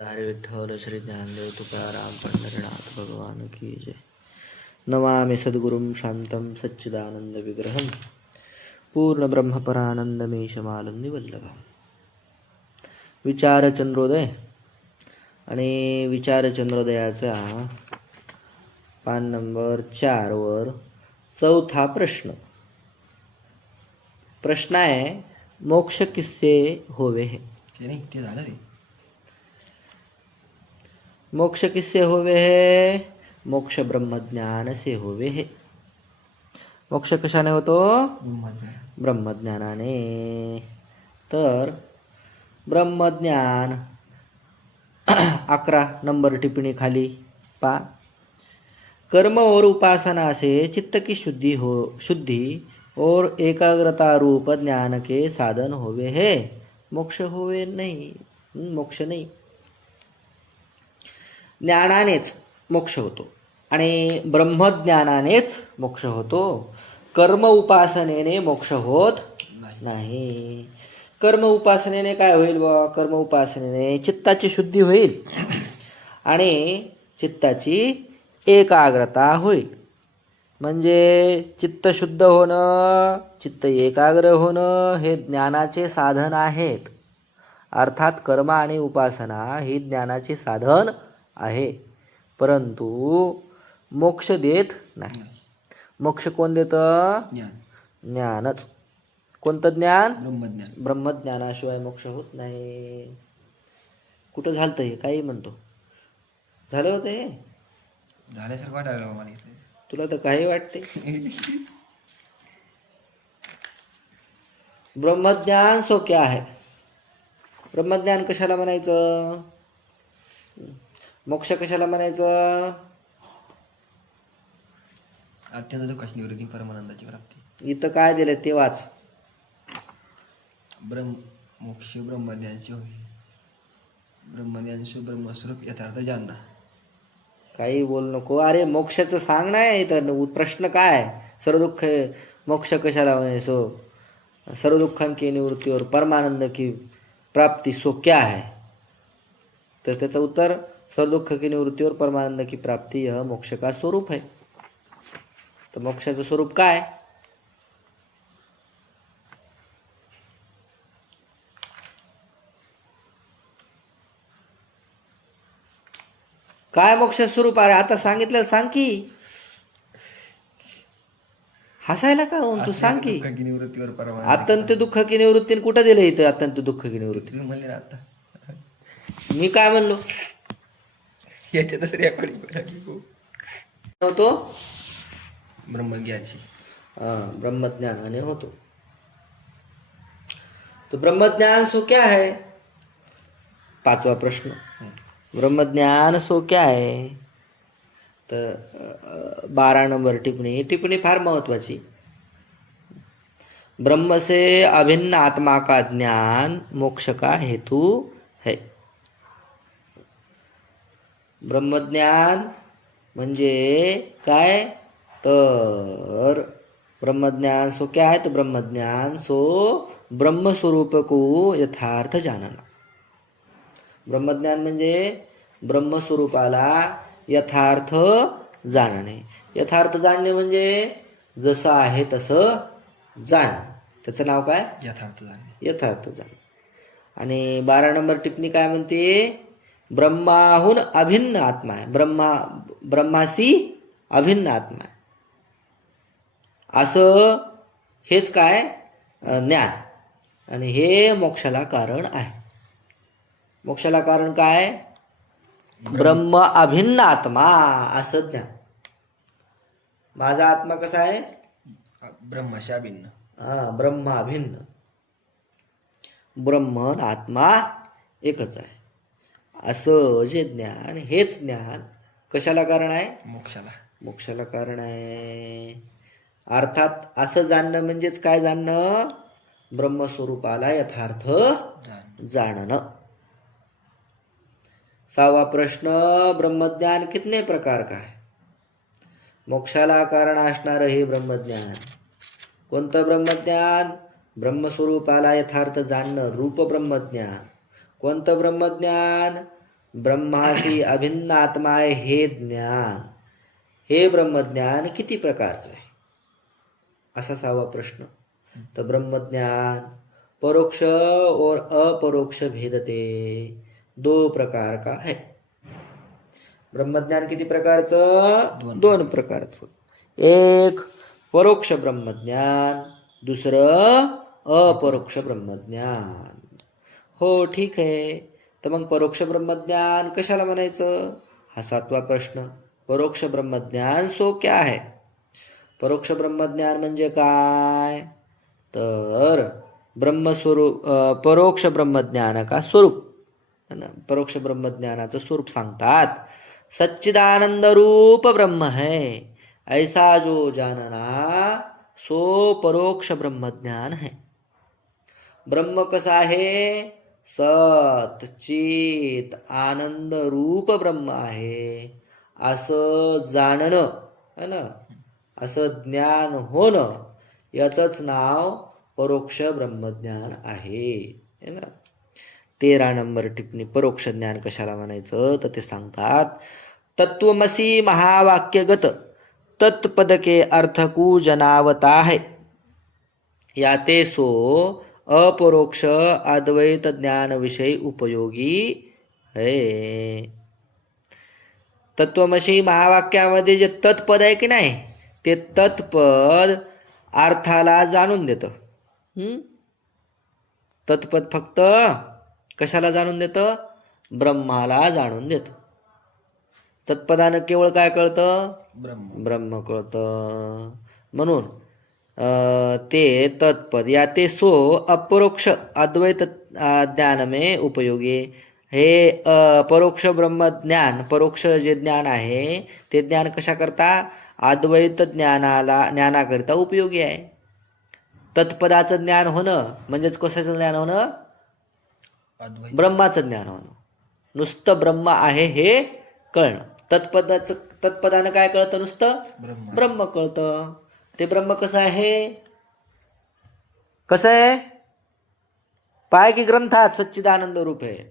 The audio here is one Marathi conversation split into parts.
हरे विठ्ठल श्री ज्ञानदेव तुकाराम पंढरीनाथ भगवान की जय. नमामि सद्गुरुं शांतं सच्चिदानंद विग्रहं पूर्णब्रह्मपरानंदमेशमानंदवल्लभं. विचार चंद्रोदय आणि विचार चंद्रोदयाचा पान नंबर 4 वर चौथा प्रश्न. प्रश्न आहे, मोक्ष किससे होवे है. ते झालं रे. मोक्ष किससे होवे है. मोक्ष ब्रह्मज्ञान से होवे है. मोक्ष कशाने होतो. ब्रह्मज्ञानाने. तर ब्रह्मज्ञान 11 नंबर टिप्पणी खाली पा. कर्म और उपासना से चित्त की शुद्धि और एकाग्रता रूप ज्ञान के साधन होवे है. मोक्ष होवे नहीं. मोक्ष नाही. ज्ञानानेच मोक्ष होतो आणि ब्रह्मज्ञानानेच मोक्ष होतो. कर्म उपासनेने मोक्ष होत नाही. कर्म उपासनेने काय होईल बा. कर्म उपासनेने चित्ताची शुद्धी होईल आणि चित्ताची एकाग्रता होईल. म्हणजे चित्त शुद्ध होणं, चित्त एकाग्र होणं हे ज्ञानाचे साधन आहेत. अर्थात कर्म आणि उपासना ही ज्ञानाचे साधन आहे, परंतु मोक्ष देत नाही. मोक्ष कोण देतं. ज्ञानच. कोणतं ज्ञान. ब्रह्मज्ञान. ब्रह्मज्ञानाशिवाय मोक्ष होत नाही. कुठं झालं हे. काही म्हणतो झालं होतं हे. झाल्यासारखं वाटायला मला. तुला तर काही वाटते. ब्रह्मज्ञान सो क्या है. ब्रह्मज्ञान कशाला म्हणायचं. मोक्ष कशाला म्हणायचं. अत्यंत दुःखाची निवृत्ती, परमानंदाची प्राप्ती. इथं काय दिलं ते वाच. मोक्ष ब्रह्मज्ञानशी होय. ब्रह्मज्ञानशी ब्रह्मस्वरूप यथार्थ जाणना. काही बोल नको. अरे मोक्षाचं सांग नाही. तर प्रश्न काय. सर्व दुःख मोक्ष कशाला म्हणायचो. सर्व दुःखां की निवृत्ती और परमानंद की प्राप्ती सो क्या है. तर त्याचं उत्तर सर्व दुःख की निवृत्ती और परमानंद की प्राप्ती यह मोक्ष का स्वरूप है. तर मोक्षाचं स्वरूप काय. काय मोक्ष स्वरूप. अरे आता सांगितलं सांग की. हसायला का होऊन तू सांग की. निवृत्तीवर परमानंद. अत्यंत दुःख की निवृत्ती कुठं दिलं इथं. अत्यंत दुःख की निवृत्ती तुम्ही म्हणले ना आता. मी काय म्हणलो. याच्यातच रेकॉर्डिंग होतो. ब्रह्मज्ञानची. ब्रह्मज्ञानाने होतो. तो ब्रह्मज्ञान सो क्या है. 5वा प्रश्न. ब्रह्मज्ञान सो क्या है. तर 12 नंबर टिप्पणी. ही टिप्पणी फार महत्वाची. ब्रह्म से अभिन्न आत्मा का ज्ञान मोक्ष का हेतु है. ब्रह्मज्ञान म्हणजे काय. तर ब्रह्मज्ञान सो क्या है. तो ब्रह्मज्ञान सो ब्रह्मस्वरूप को यथार्थ जानना. ब्रह्मज्ञान म्हणजे ब्रह्मस्वरूपाला यथार्थ जाणणे. यथार्थ जाणणे म्हणजे जसं आहे तसं जाणणे. त्याचं नाव काय. यथार्थ जाणणे. यथार्थ जाणणे. आणि 12 नंबर टिप्पणी काय म्हणते. ब्रह्माहून अभिन्न आत्मा आहे. ब्रह्माशी अभिन्न आत्मा आहे. असं हेच काय ज्ञान. आणि हे मोक्षाला कारण आहे. मोक्षाला कारण काय. ब्रह्म अभिन्न आत्मा असं ज्ञान. माझा आत्मा कसा आहे. ब्रह्माशी अभिन्न. ब्रह्म अभिन्न. ब्रह्म आत्मा एकच आहे असं जे ज्ञान. हेच ज्ञान कशाला कारण आहे. मोक्षाला. मोक्षाला कारण आहे. अर्थात असं जाणणं म्हणजेच काय जाणणं. ब्रह्मस्वरूपाला यथार्थ जाणणं. 6वा प्रश्न. ब्रह्मज्ञान कितने प्रकार का है. मोक्षाला कारण असणारं हे ब्रह्मज्ञान. कोणतं ब्रह्मज्ञान. ब्रह्मस्वरूपाला यथार्थ जाणणं रूप ब्रह्मज्ञान. कोणतं ब्रह्मज्ञान. ब्रह्माशी अभिन्न आत्मा आहे हे ज्ञान, हे ब्रह्मज्ञान किती प्रकारचं आहे, असा 6वा प्रश्न. तर ब्रह्मज्ञान परोक्ष और अपरोक्ष भेदते, 2 प्रकार का है. ब्रह्मज्ञान किती प्रकारचं? 2 प्रकारचं. एक परोक्ष ब्रह्मज्ञान, दुसरं अपरोक्ष ब्रह्मज्ञान. हो ठीक आहे. तर मग परोक्ष ब्रह्मज्ञान कशाला म्हणायचं, हा 7वा प्रश्न. परोक्ष ब्रह्मज्ञान सो क्या है. परोक्ष ब्रह्मज्ञान म्हणजे काय, तर ब्रह्मस्वरूप, परोक्ष ब्रह्मज्ञान का स्वरूप, परोक्ष ब्रह्मज्ञानाचं स्वरूप सांगतात. सच्चिदानंद रूप ब्रह्म है, ऐसा जो जानना सो परोक्ष ब्रह्मज्ञान है. ब्रह्म कसा आहे, सत चित आनंद रूप ब्रह्म आहे असं जाणणं है ना, असं ज्ञान होणं, याचंच नाव परोक्ष ब्रह्मज्ञान आहे ना. 13 नंबर टिप्पणी. परोक्ष ज्ञान कशाला म्हणायचं, तर ते सांगतात. तत्वमसी महावाक्यगत तत्पद के अर्थ को जनावता है, याते सो अपरोक्ष अद्वैत ज्ञान विषय उपयोगी है. तत्वमसी महावाक्यामध्ये जे तत्पद आहे की नाही, ते तत्पद अर्थाला जाणून देतं. तत्पद फक्त कशाला जाणून देतं, ब्रह्माला जाणून देतं. तत्पदानं केवळ काय कळतं, ब्रह्म कळतं. म्हणून ते तत्पद या ते सो अपरोक्ष अद्वैत ज्ञान में उपयोगी. हे परोक्ष ब्रह्मज्ञान, परोक्ष जे ज्ञान आहे ते ज्ञान कशा करता, अद्वैत ज्ञानाकरिता उपयोगी आहे. तत्पदाचं ज्ञान होणं म्हणजेच कशाचं ज्ञान होणं, ब्रह्माचं ज्ञान होणं. नुसतं ब्रह्म आहे हे कळणं. तत्पदानं काय कळतं, नुसतं ब्रह्म कळतं. ते ब्रह्म कसं आहे, कसं आहे, पाय की ग्रंथात सच्चिदानंद रूप आहे.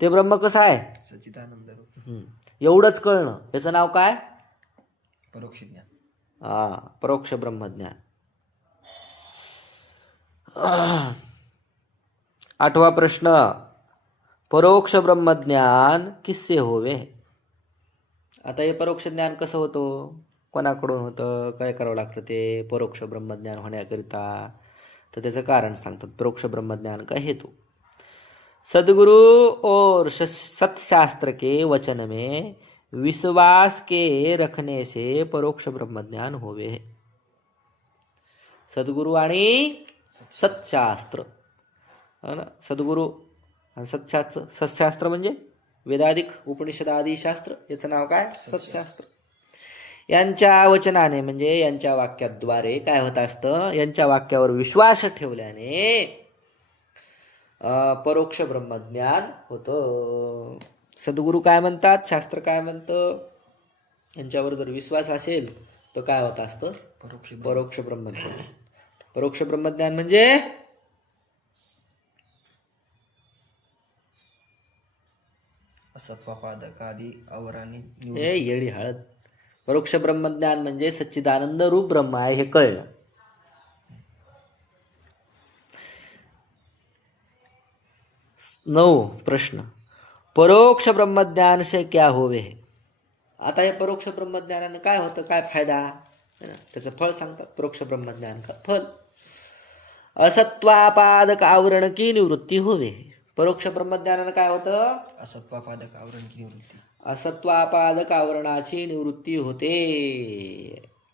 ते ब्रह्म कसं आहे, सच्चिदानंद रूप. एवढंच कळणं, याचं नाव काय, परोक्ष ज्ञान. परोक्ष ब्रह्मज्ञान. 8वा प्रश्न. परोक्ष ब्रह्मज्ञान किससे होवे. आता हे परोक्ष ज्ञान कसं होतं, कोणाकडून होतं, काय करावं लागतं ते परोक्ष ब्रह्मज्ञान होण्याकरिता, तर त्याचं कारण सांगतात. परोक्ष ब्रह्मज्ञान का हेतु. सद्गुरु और सत्शास्त्र के वचन में विश्वास के रखने से परोक्ष ब्रह्मज्ञान होवे. सद्गुरु आणि सत्शास्त्र, सद्गुरु आणि सत्शास्त्र म्हणजे वेदाधिक उपनिषदादी शास्त्र, याचं नाव काय, सत्शास्त्र. यांच्या वचनाने म्हणजे यांच्या वाक्याद्वारे काय होत असतं, यांच्या वाक्यावर विश्वास ठेवल्याने परोक्ष ब्रह्मज्ञान होतं. सद्गुरू काय म्हणतात, शास्त्र काय म्हणतं, यांच्यावर जर विश्वास असेल तर काय होत असतं, परोक्ष ब्रह्मज्ञान. परोक्ष ब्रह्मज्ञान म्हणजे असत्वापादक आदी आवरांनी हे येडी हळद. परोक्ष ब्रह्मज्ञान म्हणजे सच्चिदानंद रूप ब्रह्म आहे हे कळलं. नऊ प्रश्न. परोक्ष ब्रह्मज्ञान से क्या होवे. आता हे परोक्ष ब्रह्मज्ञानाने काय होतं, काय फायदा, त्याचं फळ सांगतात. परोक्ष ब्रह्मज्ञान का फल, असत्वापादक आवरण की निवृत्ती होवे. परोक्ष ब्रह्मज्ञानाने काय होतं, असत्वापादक आवरण की निवृत्ती, असत्वापादक आवरणाची निवृत्ती होते.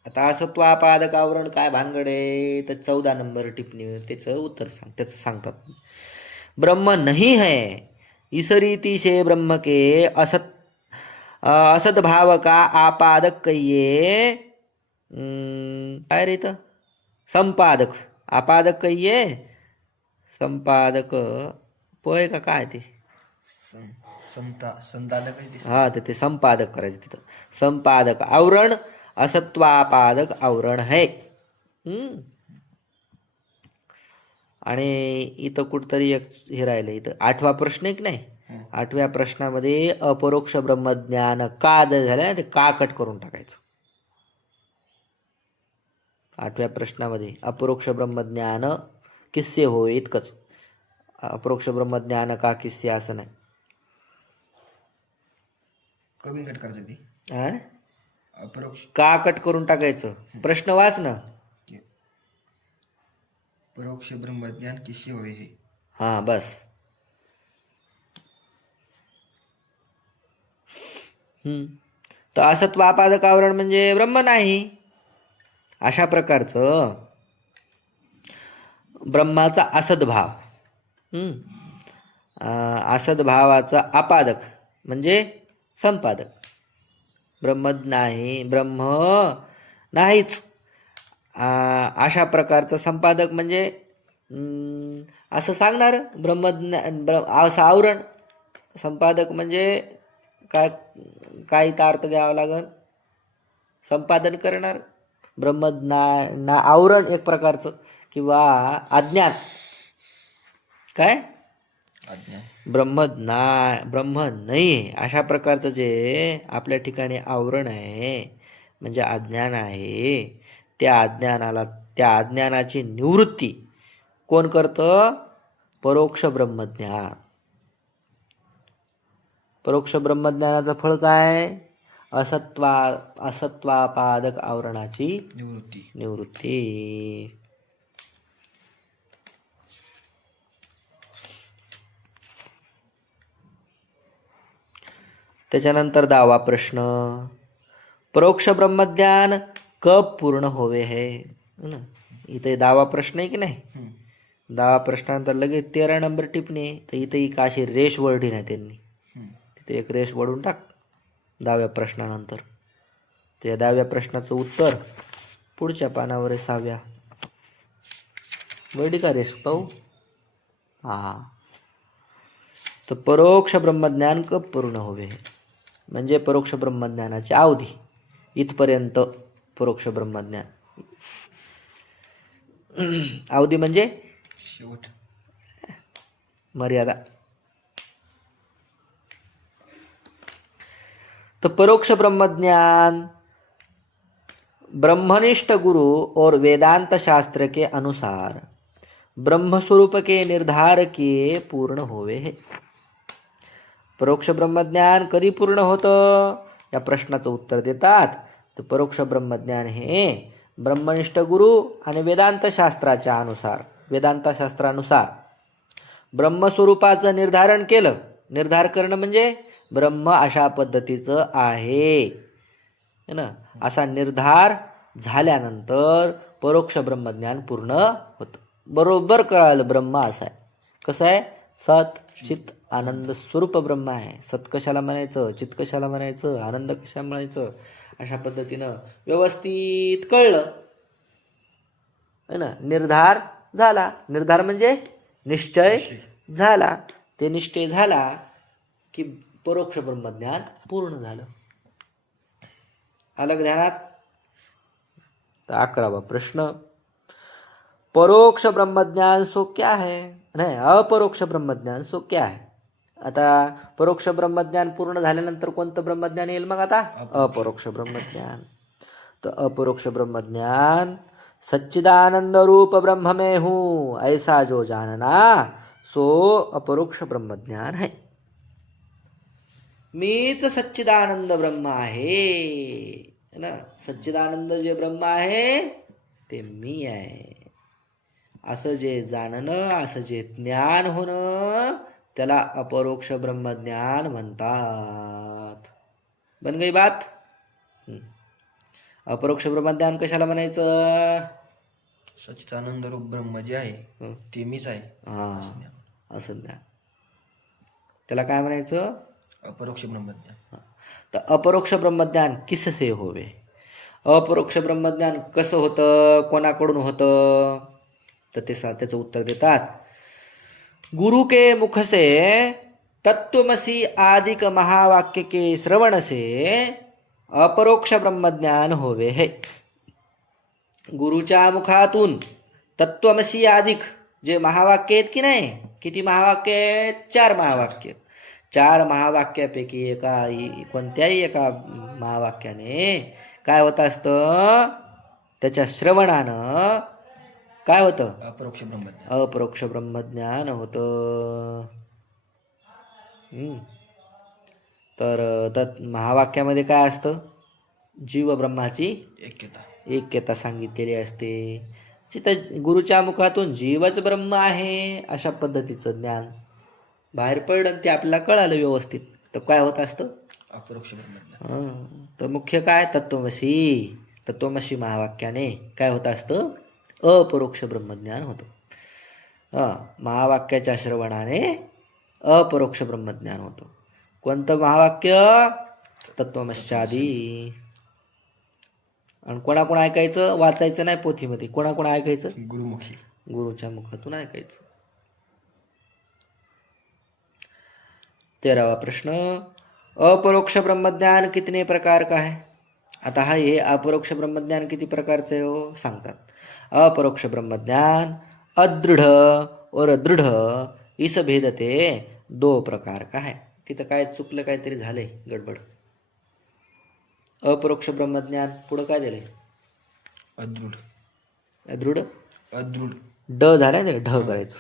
आता असत्वापादक आवरण काय भानगडे, तर 14 नंबर टिप्पणी त्याचं उत्तर त्याचं सांगतात. ब्रह्म नहीं है इस रीति से ब्रह्म के असद्भाव का आपादक कहिए, काय रे इथं, संपादक. आपादक कहिए, संपादक पोय का काय ते, संपादक. हा ते संपादक करायचं तिथं. संपादक आवरण असत्वापादक आवरण है. आणि इथं कुठतरी एक हे राहिलं, इथं 8वा प्रश्न एक नाही, 8व्या प्रश्नामध्ये अपरोक्ष ब्रह्मज्ञान का जर झालं ना ते का कट करून टाकायचं. 8व्या प्रश्नामध्ये अपरोक्ष ब्रह्मज्ञान किस्से होय इतकंच. अपरोक्ष ब्रह्मज्ञान का किस्से असं नाही. कमी कट करायचं ते हा? अपरोक्ष का कट करून टाकायचं. प्रश्न वाच ना. परोक्ष ब्रह्मज्ञान किस्से होय हे. हा बस. तर असत्वापादक आवरण म्हणजे ब्रह्म नाही. अशा प्रकारचं ब्रह्माचा असद्भाव, असद्भावाचा आपादक म्हणजे संपादक. ब्रह्म नाही, ब्रह्म नाहीच अशा प्रकारचं संपादक म्हणजे असं सांगणार असं आवरण. संपादक म्हणजे काय अर्थ घ्यावा लागल. संपादन करणार. ब्रह्मज्ञान आवरण एक प्रकारचं किंवा अज्ञान. काय अज्ञान ब्रह्म नाही आहे अशा प्रकारचं जे आपल्या ठिकाणी आवरण आहे म्हणजे अज्ञान आहे. त्या अज्ञानाची निवृत्ती कोण करतं. परोक्ष ब्रह्मज्ञान. परोक्ष ब्रह्मज्ञानाचं फळ काय. असत्वापादक आवरणाची निवृत्ती. त्याच्यानंतर 10वा प्रश्न. परोक्ष ब्रह्मज्ञान कब पूर्ण होवे है. इथे 10वा प्रश्न आहे की नाही. 10वा प्रश्नानंतर लगेच 13 नंबर टिपणी. तर इथे का अशी रेष वळली नाही त्यांनी. तिथे एक रेष वळून टाक 10व्या प्रश्नानंतर. त्या 10व्या प्रश्नाचं उत्तर पुढच्या पानावर आहे 6व्या. वळली का रेष पाहू. हा. तर परोक्ष ब्रह्मज्ञान कब पूर्ण होवे म्हणजे परोक्ष ब्रह्मज्ञानाची अवधी इथपर्यंत. परोक्ष ब्रह्मज्ञान अवधी म्हणजे शेवट, मर्यादा. तो परोक्ष ब्रह्मज्ञान ब्रह्मनिष्ठ गुरु और वेदांत शास्त्र के अनुसार ब्रह्मस्वरूप के निर्धार के पूर्ण होवे है. परोक्ष ब्रह्मज्ञान कधी पूर्ण होतं या प्रश्नाचं उत्तर देतात. तर परोक्ष ब्रह्मज्ञान हे ब्रह्मनिष्ठ गुरु आणि वेदांत शास्त्रानुसार ब्रह्मस्वरूपाचं निर्धारण केलं. निर्धार करणं म्हणजे ब्रह्म अशा पद्धतीचं आहे ना. असा निर्धार झाल्यानंतर परोक्ष ब्रह्मज्ञान पूर्ण होतं. बरोबर कळालं ब्रह्म असं आहे. कसं आहे. सत चित आनंद स्वरूप ब्रह्म आहे. सत कशाला म्हणायचं, चित कशाला म्हणायचं, आनंद कशाला म्हणायचं, अशा पद्धतीनं व्यवस्थित कळलं है ना. निर्धार झाला. निर्धार म्हणजे निश्चय झाला. ते निश्चय झाला की परोक्ष ब्रह्मज्ञान पूर्ण झालं. अलग ध्यानात. तर 11वा प्रश्न. परोक्ष ब्रह्मज्ञान सो क्या है. नाही, अपरोक्ष ब्रह्मज्ञान सो क्या है. आता परोक्ष ब्रह्मज्ञान पूर्ण झाल्यानंतर कोणतं ब्रह्मज्ञान येईल मग आता. अपरोक्ष ब्रह्मज्ञान. तर अपरोक्ष ब्रह्मज्ञान सच्चिदानंद रूप ब्रह्म में हूँ ऐसा जो जानना सो अपरोक्ष ब्रह्मज्ञान है. मीच सच्चिदानंद ब्रह्म आहे ना. सच्चिदानंद जे ब्रह्म आहे ते मी आहे असं जे जाणणं, असं जे ज्ञान होणं त्याला अपरोक्ष ब्रह्मज्ञान म्हणतात. बन गई बात. अपरोक्ष ब्रह्मज्ञान कशाला म्हणायचं. सच्चिदानंद रूप ब्रह्म जे आहे ते मीच आहे. असं ज्ञान त्याला काय म्हणायचं. अपरोक्ष ब्रह्मज्ञान. तर अपरोक्ष ब्रह्मज्ञान किससे होवे. अपरोक्ष ब्रह्मज्ञान कसं होतं, कोणाकडून होतं. तर त्याचं उत्तर देतात. गुरु के मुख से तत्वमसी आदिक महावाक्य के श्रवण से अपरोक्ष ब्रह्मज्ञान होवे है. गुरुच्या मुखातून तत्वमसी आदिक जे महावाक्य आहेत की नाही. किती महावाक्य आहेत. 4 महावाक्य. 4 महावाक्यापैकी कोणत्याही एका महावाक्याने काय होत असतं, त्याच्या श्रवणानं काय होतं, अपरोक्ष ब्रह्मज्ञान. अपरोक्ष ब्रह्मज्ञान होतं. तर तत् महावाक्यामध्ये काय असतं, जीव ब्रह्माची ऐक्यता सांगितलेली असते. जिथं गुरुच्या मुखातून जीवच ब्रह्म आहे अशा पद्धतीचं ज्ञान बाहेर पडलं, ते आपल्याला कळालं व्यवस्थित, तर काय होत असतं, अपरोक्ष ब्रह्मज्ञान. तर मुख्य काय, तत्वमसी महावाक्याने काय होत असतं, अपरोक्ष ब्रह्मज्ञान होतं. महावाक्याच्या श्रवणाने अपरोक्ष ब्रह्मज्ञान होतं. कोणतं महावाक्य, तत्वमस्यादी. आणि कोणाकोण ऐकायचं, वाचायचं नाही पोथीमध्ये, कोणाकोण ऐकायचं, गुरुमुखी, गुरुच्या मुखातून ऐकायचं. 13वा प्रश्न, अपरोक्ष ब्रह्मज्ञान कितने प्रकार का है. आता हे अपरोक्ष ब्रह्मज्ञान किती प्रकारचं आहे हो, सांगतात. अपरोक्ष ब्रह्मज्ञान अदृढ़ और दृढ़ इस भेदते 2 प्रकार का है. तिथं काय चुकलं, काहीतरी झालंय गडबड. अपरोक्ष ब्रह्मज्ञान पुढं काय दिलंय, अदृढ. ड झालाय ना, ढ करायचं.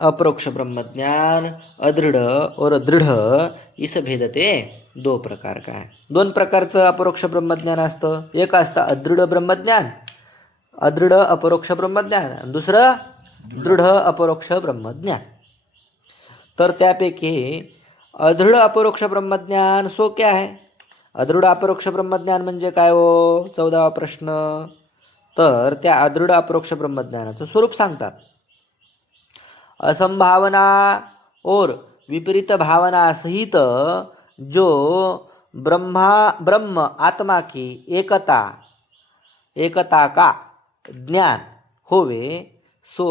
अपरोक्ष ब्रह्मज्ञान अदृढ़ और दृढ़ इस भेदते 2 प्रकार का है. 2 प्रकारचं अपरोक्ष ब्रह्मज्ञान असतं. एक असतं अदृढ ब्रह्मज्ञान, अदृढ अपरोक्ष ब्रह्मज्ञान, दुसरं दृढ अपरोक्ष ब्रह्मज्ञान. तर त्यापैकी अदृढ अपरोक्ष ब्रह्मज्ञान सो क्या है. अदृढ अपरोक्ष ब्रह्मज्ञान म्हणजे काय हो, 14वा प्रश्न. तर त्या अदृढ अपरोक्ष ब्रह्मज्ञानाचं स्वरूप सांगतात. असंभावना और विपरीत भावना सहित जो ब्रह्म आत्मा की एकता का ज्ञान होवे सो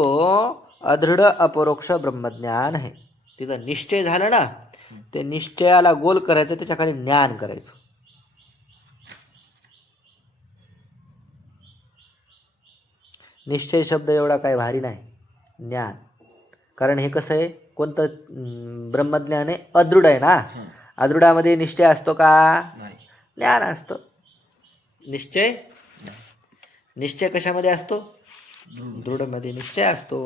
अदृढ अपरोक्ष ब्रह्मज्ञान है. तिथं निश्चय झालं ना, ते निश्चयाला गोल करायचं, त्याच्या खाली ज्ञान करायचं. निश्चय शब्द एवढा काही भारी नाही, ज्ञान. कारण हे कसं आहे, कोणतं ब्रह्मज्ञान आहे, अदृढ आहे ना. अदृढामध्ये निश्चय असतो का, ज्ञान असतं. निश्चय कशामध्ये असतो, दृढमध्ये निश्चय असतो.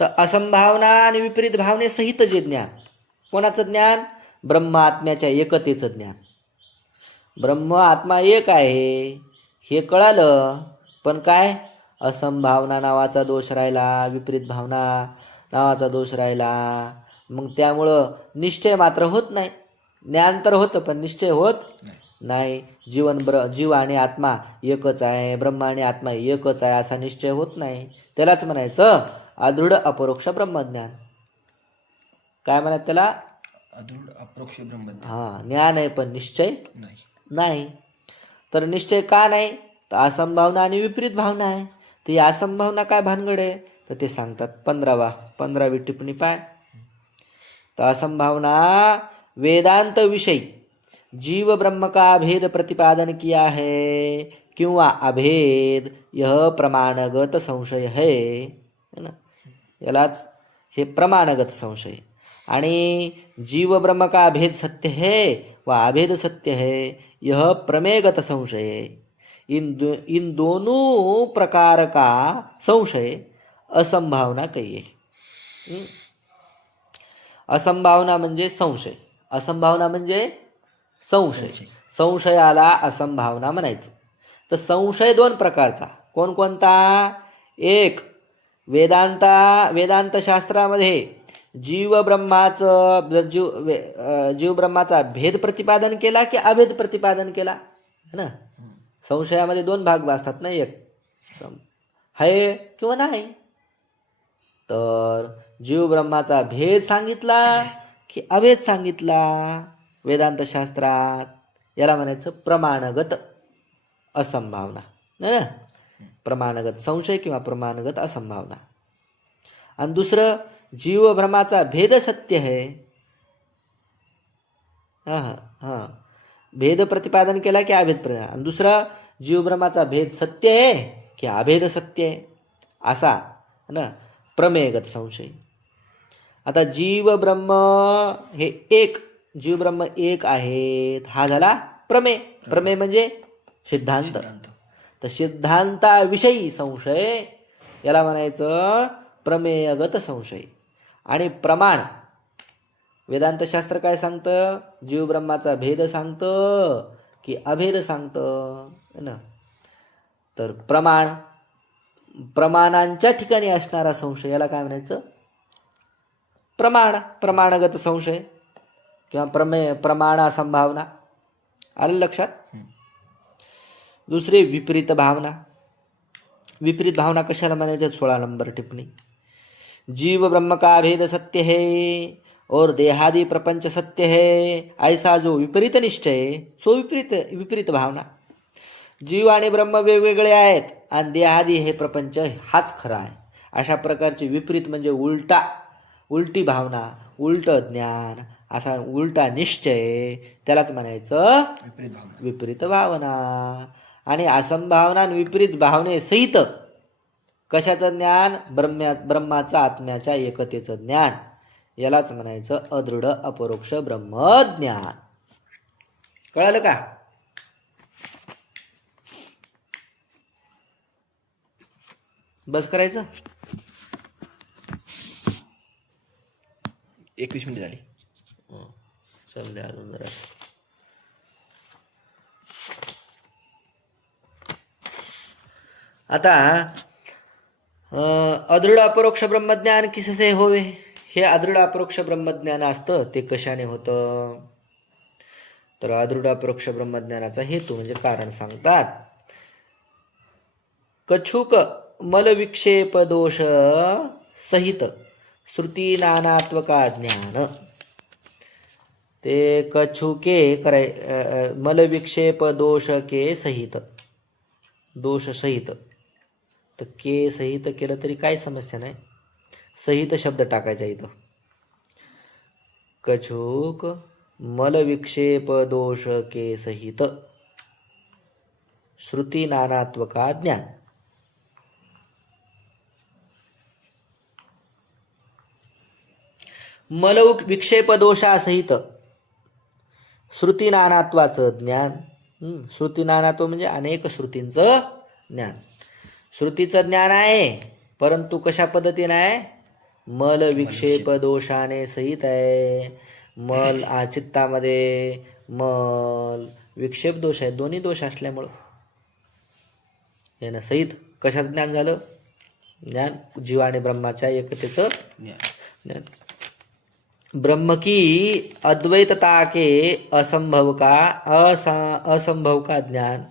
तर असंभावना आणि विपरीत भावने सहित जे ज्ञान, कोणाचं ज्ञान, ब्रह्म आत्म्याच्या एकतेचं ज्ञान. ब्रह्म आत्मा एक आहे हे कळालं, पण काय, असंभावना नावाचा दोष राहिला, विपरीत भावना नावाचा दोष राहिला. मग त्यामुळं निश्चय मात्र होत नाही. ज्ञान तर होतं पण निश्चय होत नाही. जीव आणि आत्मा एकच आहे, ब्रह्म आणि आत्मा एकच आहे असा निश्चय होत नाही. त्यालाच म्हणायचं अदृढ अपरोक्ष ब्रह्मज्ञान. काय म्हणायचं त्याला, अदृढ अपरोक्ष ब्रह्मज्ञान. ज्ञान आहे पण निश्चय नाही. तर निश्चय का नाही, तर असंभावना आणि विपरीत भावना आहे. तर या असंभावना काय भानगड आहे, तर ते सांगतात. 15वी टिप्पणी पाय. तर असंभावना वेदांत विषयी जीव ब्रह्म का भेद प्रतिपादन किया है किंवा अभेद यह प्रमाणगत संशय है ना. यालाच हे प्रमाणगत संशय. आणि जीव ब्रह्म का भेद सत्य है व अभेद सत्य है यह प्रमेयगत संशय है. इन दोनों प्रकार का संशय असंभावना कहिए. असंभावना म्हणजे संशय, असंभावना म्हणजे संशय. संशयाला असंभावना म्हणायचं. तर संशय 2 प्रकारचा, कोणकोणता, एक वेदांत शास्त्रामध्ये जीव ब्रह्माचा भेद प्रतिपादन केला की अभेद प्रतिपादन केला है ना. संशयामध्ये 2 भाग असतात ना, एक आहे किंवा नाही. तर जीव ब्रह्माचा भेद सांगितला की अभेद सांगितला वेदांत शास्त्रात, याला म्हणायचं प्रमाणगत. असंभावना है ना, प्रमाणगत संशय किंवा प्रमाणगत असंभावना. आणि दुसरं जीव भ्रमाचा भेद सत्य आहे. हां हां हां, भेद प्रतिपादन केला की अभेद प्रतिपादन. आणि दुसरा जीवभ्रमाचा भेद सत्य आहे की अभेद सत्य आहे असा है ना प्रमेयगत संशय. आता जीव ब्रह्म हे एक, जीव ब्रह्म एक आहेत हा झाला प्रमेय. प्रमेय म्हणजे सिद्धांत. सिद्धांत. तर सिद्धांताविषयी संशय याला म्हणायचं प्रमेयगत संशय. आणि प्रमाण, वेदांतशास्त्र काय सांगतं, जीव ब्रह्माचा भेद सांगतं की अभेद सांगतं है ना. तर प्रमाणांच्या ठिकाणी असणारा संशय याला काय म्हणायचं, प्रमाणगत संशय किंवा प्रमाण असंभावना. आलं लक्षात. दुसरे विपरीत भावना. विपरीत भावना कशाला म्हणायचे, 16 नंबर टिप्पणी. जीव ब्रह्म का भेद सत्य है और देहादि प्रपंच सत्य है, ऐसा जो विपरीत निश्चय सो विपरीत भावना. जीव आणि ब्रह्म वेगवेगळे आहेत आणि देहादी हे प्रपंच हाच खरा आहे, अशा प्रकारची विपरीत म्हणजे उलटी भावना, उलट ज्ञान, असा उलटा निश्चय त्यालाच म्हणायचं विपरीत भावना. आणि असंभावना आणि विपरीत भावनेसहित कशाचं ज्ञान, ब्रह्माचा आत्म्याच्या एकतेचं ज्ञान यालाच म्हणायचं अदृढ अपरोक्ष ब्रह्मज्ञान. कळालं का. बस करायचं. 21 मिनिट झाली. चल द्या अजून जरा. आता अदृढ अपरोक्ष ब्रह्मज्ञान किससे होवे, हे अदृढ अपरोक्ष ब्रह्मज्ञान असतं ते कशाने होतं. तर अदृढ अपरोक्ष ब्रह्मज्ञानाचा हेतू म्हणजे कारण सांगतात. कछुक मलविक्षेप दोष सहित श्रुती नानात्वका ज्ञान. ते कछुके मलविक्षेप दोष के सहित, दोष सहित. तर के सहित केलं तरी काय समस्या नाही, सहित शब्द टाकायचा इथं. कछुक मलविक्षेप दोष के सहित श्रुती नानात्वका ज्ञान. मल विक्षेप दोषासहित श्रुती नानात्वाचं ज्ञान. श्रुती नानात्व म्हणजे अनेक श्रुतींचं ज्ञान. श्रुतीचं ज्ञान आहे परंतु कशा पद्धतीने आहे, मल विक्षेप दोषाने सहित आहे. मल चित्तामध्ये मल विक्षेप दोष आहे, दोन्ही दोष असल्यामुळं यानं सहित कशाचं ज्ञान झालं, ज्ञान जीव आणि ब्रह्माच्या एकतेचं ज्ञान. ब्रह्म की अद्वैतता के असंभव का ज्ञान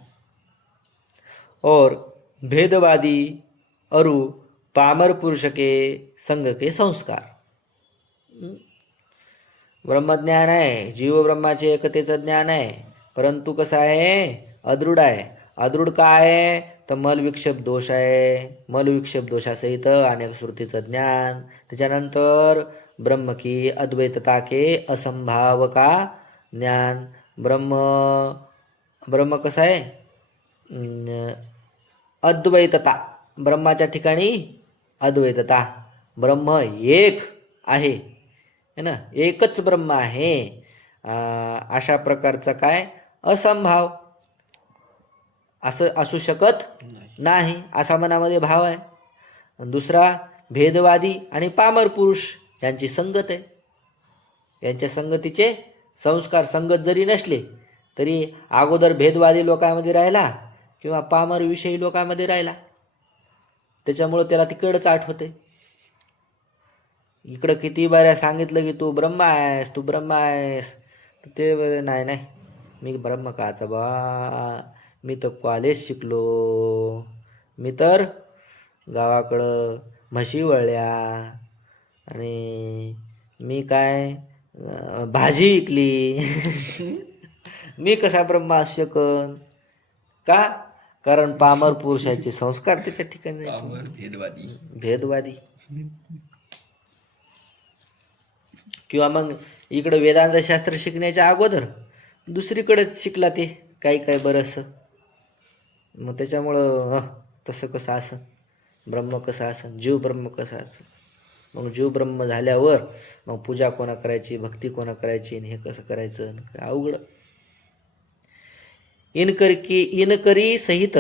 और भेदवादी अरु पामर पुरुष के संग के संस्कार. ब्रह्मज्ञान आहे, जीव ब्रह्माचे एकतेचं ज्ञान आहे, परंतु कसं आहे, अदृढ आहे. अदृढ काय आहे तर मल विक्षेप दोष आहे. मल विक्षेप दोषासहित अनेक श्रुतीचं ज्ञान. त्याच्यानंतर ब्रह्म की अद्वैतता के असंभाव का ज्ञान. ब्रह्म कसं आहे, अद्वैतता, ब्रह्माच्या ठिकाणी अद्वैतता, ब्रह्म एक आहे है ना, एकच ब्रह्म आहे, अशा प्रकारचा काय असंभाव, असं असू शकत नाही असा मनामध्ये भाव आहे. दुसरा भेदवादी आणि पामर पुरुष यांची संगत आहे. यांच्या संगतीचे संस्कार, संगत जरी नसले तरी अगोदर भेदवादी लोकांमध्ये राहिला किंवा पामर विषयी लोकांमध्ये राहिला, त्याच्यामुळं त्याला तिकडच आठवते. इकडं किती बऱ्या सांगितलं की तू ब्रह्म आहेस, तू ब्रह्म आहेस, ते नाही मी ब्रह्म काचा बा, मी तर कॉलेज शिकलो, मी तर गावाकडं म्हशी वळल्या आणि मी काय भाजी विकली मी कसा ब्रह्म असू शकन का. कारण पामर पुरुषाचे संस्कार त्याच्या ठिकाणी नाहीत. पामर भेदवादी. भेदवादी. किंवा मग इकडं वेदांत शास्त्र शिकण्याच्या अगोदर दुसरीकडेच शिकला ते काही बरंचसं. मग त्याच्यामुळं तसं कसं असं, ब्रह्म कसं असं, जीव ब्रह्म कसं असं. मग जीव ब्रह्म झाल्यावर मग पूजा कोणा करायची, भक्ती कोणा करायची, हे कसं करायचं, अवघड. इनकरी सहित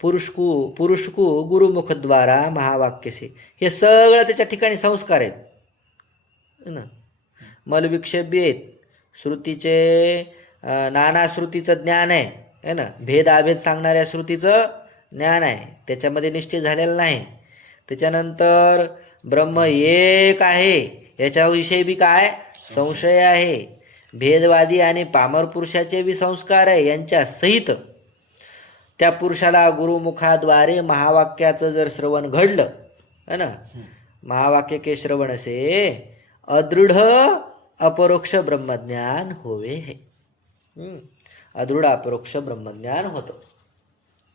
पुरुषकू गुरुमुखद्वारा महावाक्य से, हे सगळं त्याच्या ठिकाणी संस्कार आहेत ना. मलविक्षेप आहेत, श्रुतीचे नाना श्रुतीचं ज्ञान आहे ना, भेद अभेद सांगणाऱ्या श्रुतीचं ज्ञान आहे, त्याच्यामध्ये निश्चित झालेलं नाही. त्याच्यानंतर ब्रह्म एक आहे याच्याविषयी बी काय संशय आहे. भेदवादी आणि पामर पुरुषाचे बी संस्कार आहे, यांच्या सहित त्या पुरुषाला गुरुमुखाद्वारे महावाक्याचं जर श्रवण घडलं है ना, महावाक्य के श्रवण से अदृढ अपरोक्ष ब्रह्मज्ञान होवे हे. अदृढ अपरोक्ष ब्रह्मज्ञान होतं.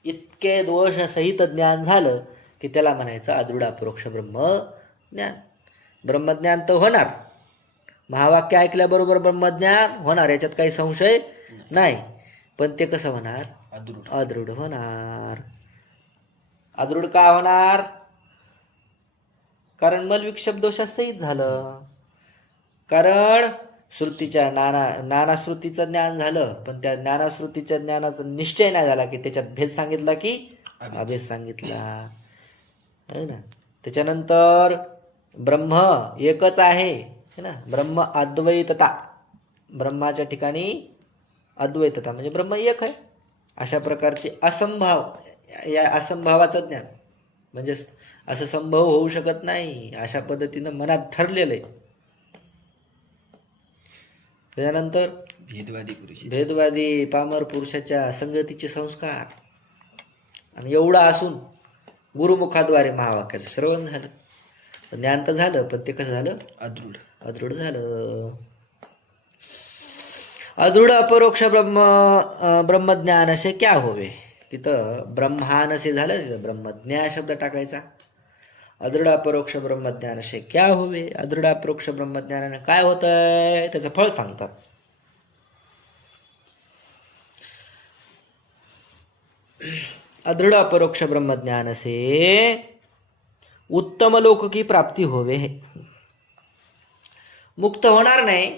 इतके दोष सहित ज्ञान झालं की त्याला म्हणायचं अदृढ अपरोक्ष ब्रह्मज्ञान. ब्रह्मज्ञान तर होणार, महावाक्य ऐकल्याबरोबर ब्रह्मज्ञान होणार, याच्यात काही संशय नाही. पण ते कसं होणार, अदृढ होणार. अदृढ का होणार, कारण मलविक्षेप दोषात सहित झालं. कारण श्रुतीच्या नाना श्रुतीचं ज्ञान झालं, पण त्या ज्ञानाश्रुतीच्या ज्ञानाचा निश्चय नाही झाला की त्याच्यात भेद सांगितला की अभेद सांगितला है ना. त्याच्यानंतर ब्रह्म एकच आहे ना, ब्रह्म अद्वैतता, ब्रह्माच्या ठिकाणी अद्वैतता म्हणजे ब्रह्म एक आहे, अशा प्रकारचे असंभाव, या असंभावाचं ज्ञान म्हणजे असं संभव होऊ शकत नाही, अशा पद्धतीनं मनात ठरलेलं आहे. त्यानंतर भेदवादी पामर पुरुषाच्या संगतीचे संस्कार, आणि एवढं असून गुरुमुखाद्वारे महावाक्याचं श्रवण झालं, ज्ञान तर झालं, पण ते कसं झालं, अदृढ झालं. अदृढ अपरोक्ष ब्रह्मज्ञान असे क्या होवे, तिथं ब्रह्मान असे झालं, तिथं ब्रह्मज्ञान शब्द टाकायचा. अदृढ अपरोक्ष ब्रह्मज्ञान असे क्या होवे, अदृढ अपरोक्ष ब्रह्मज्ञानाने काय होतंय त्याचं फळ सांगतात. अदृढ अपरोक्ष ब्रह्मज्ञान से उत्तम लोक की प्राप्ती होवे हे. मुक्त होणार नाही,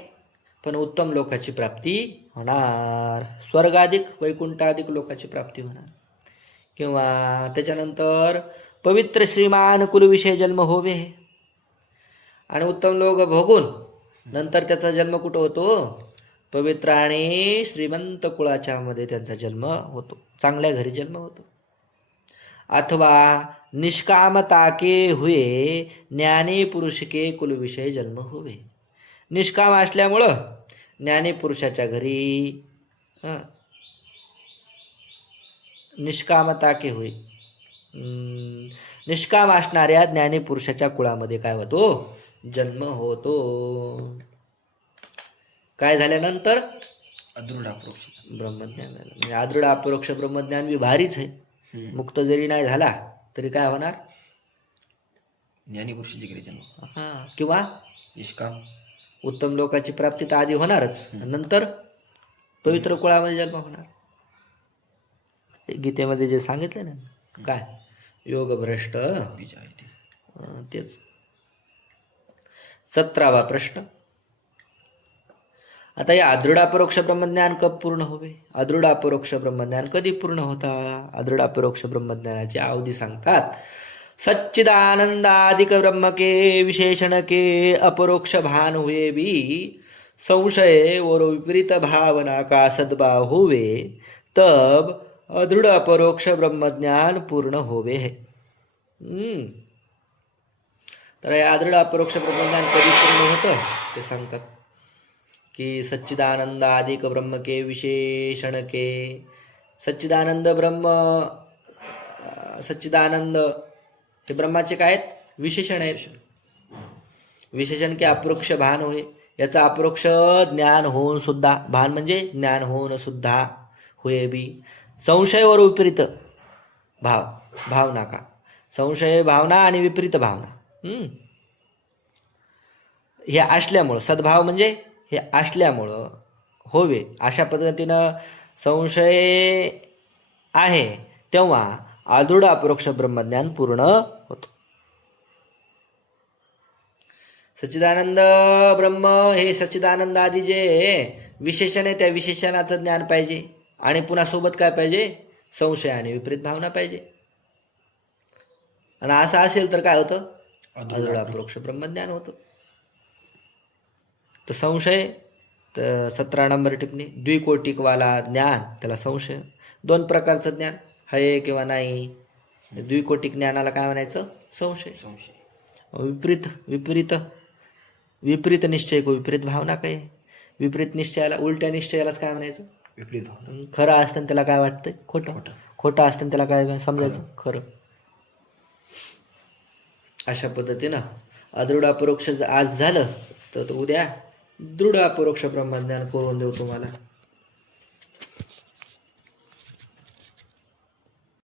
पण उत्तम लोकाची प्राप्ती होणार, स्वर्गाधिक वैकुंठाधिक लोकाची प्राप्ती होणार. किंवा त्याच्यानंतर पवित्र श्रीमान कुलविषय जन्म होवे, आणि उत्तम लोक भोगून नंतर त्याचा जन्म कुठं होतो, पवित्र आणि श्रीमंत कुळाच्या मध्ये त्यांचा जन्म होतो, चांगल्या घरी जन्म होतो. अथवा निष्कामता के हुए ज्ञानी पुरुष के कुलविषय जन्म होवे, निष्काम असल्यामुळं ज्ञानी पुरुषाच्या घरी निष्कामता के हुए, निष्काम असणाऱ्या ज्ञानी पुरुषाच्या कुळामध्ये काय होतो, जन्म होतो. काय झाल्यानंतर अदृढ अपरोक्ष ब्रह्मज्ञान झालं. म्हणजे अदृढ अपरोक्ष ब्रह्मज्ञान बी भारीच आहे. मुक्त जरी नाही झाला तरी काय होणार, ज्ञानी पुरुषाची घरी जन्म, किंवा निष्काम उत्तम लोकाची प्राप्ती तर आधी होणारच, नंतर पवित्र कुळामध्ये जन्म होणार. गीतेमध्ये जे सांगितलं ना, काय योगभ्रष्ट तेच. 17वा प्रश्न. आता या अदृढ अपरोक्ष ब्रह्मज्ञान कब पूर्ण होवे, अदृढ अपरोक्ष ब्रह्मज्ञान कधी पूर्ण होता. अदृढ अपरोक्ष ब्रह्मज्ञानाची अवधी सांगतात. सच्चिदानंदादिक ब्रह्म के विशेषण के अपरोक्ष भान हुए भी संशय और विपरीत भावना का सद्भाव होवे तब अदृढ अपरोक्ष ब्रह्मज्ञान पूर्ण होवे है. तर हे अदृढ अपरोक्ष ब्रह्मज्ञान कधी पूर्ण होतं ते सांगतात की सच्चिदानंद आदिक ब्रह्म के विशेषण के, सच्चिदानंद ब्रह्म, सच्चिदानंद हे ब्रह्माचे काय आहेत, विशेषण आहेत. विशेषण के अपरोक्ष भान होय, याचा अपरोक्ष ज्ञान होऊन सुद्धा, भान म्हणजे ज्ञान होऊन सुद्धा, होय बी संशय व विपरीत, भावना का संशय भावना आणि विपरीत भावना हे असल्यामुळं सद्भाव म्हणजे हे असल्यामुळं होवे अशा पद्धतीनं संशय आहे तेव्हा आदृढ अपरोक्ष ब्रह्मज्ञान पूर्ण होतं. सच्चिदानंद ब्रह्म हे सच्चिदानंद आदी जे विशेषण आहे त्या विशेषणाचं ज्ञान पाहिजे आणि पुन्हा सोबत काय पाहिजे संशय आणि विपरीत भावना पाहिजे. आणि असं असेल तर काय होतं आदृढ अपरोक्ष ब्रह्मज्ञान होतं. तर संशय तर 17 नंबर टिप्पणी द्विकोटिकवाला ज्ञान त्याला संशय. 2 प्रकारचं ज्ञान आहे किंवा नाही. द्विकोटिक ज्ञानाला काय म्हणायचं संशय. विपरीत निश्चय को विपरीत भावना काय. विपरीत निश्चयाला उलट्या निश्चयालाच काय म्हणायचं विपरीत भावना. खरं असतं त्याला काय वाटतंय खोटं. खोटं असतं त्याला काय समजायचं खरं. अशा पद्धतीनं अदृढ अपरोक्ष आज झालं तर उद्या दृढ अपरोक्ष ब्रह्मज्ञान करून देऊ तुम्हाला.